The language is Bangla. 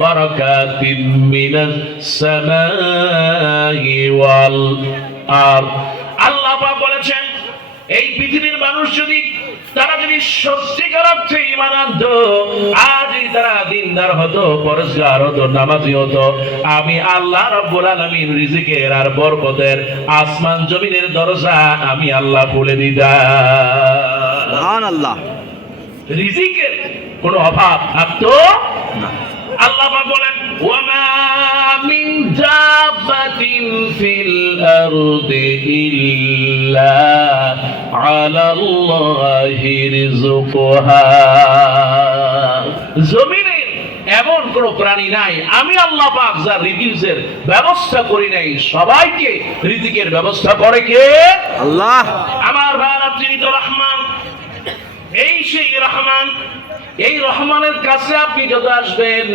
বারাকাতিন মিনাস সামাই ওয়াল আরদ। আল্লাহ পাক বলেছেন এই পৃথিবীর মানুষ তারা যদি সত্যিকার অর্থে ঈমান আনতো, আজই তারা দিনদার হতো, পরেজগার হতো, নামাজি হতো, আমি আল্লাহ রাব্বুল আলামিন রিজিকের আর বরকতের আসমান জমিনের দরজা আমি আল্লাহ খুলে দিতাম। সুবহানাল্লাহ। রিজিকের কোনো অভাব থাকতো না। আল্লাহ পাক বলেন ওয়ামা মিন দাব্বাতিন ফিল আরদি ইল্লা আলাল্লাহি রিজকুহা। জমিনে এমন কোন প্রাণী নাই আমি আল্লাহ পাক যার রিজিকের ব্যবস্থা করি নাই। সবাইকে রিজিকের ব্যবস্থা করে কে? আল্লাহ। আমার ভাইরা, তিনি তো রহমান, এই সেই রহমান। এই রহমানের কাছে আপনি যত আসবেন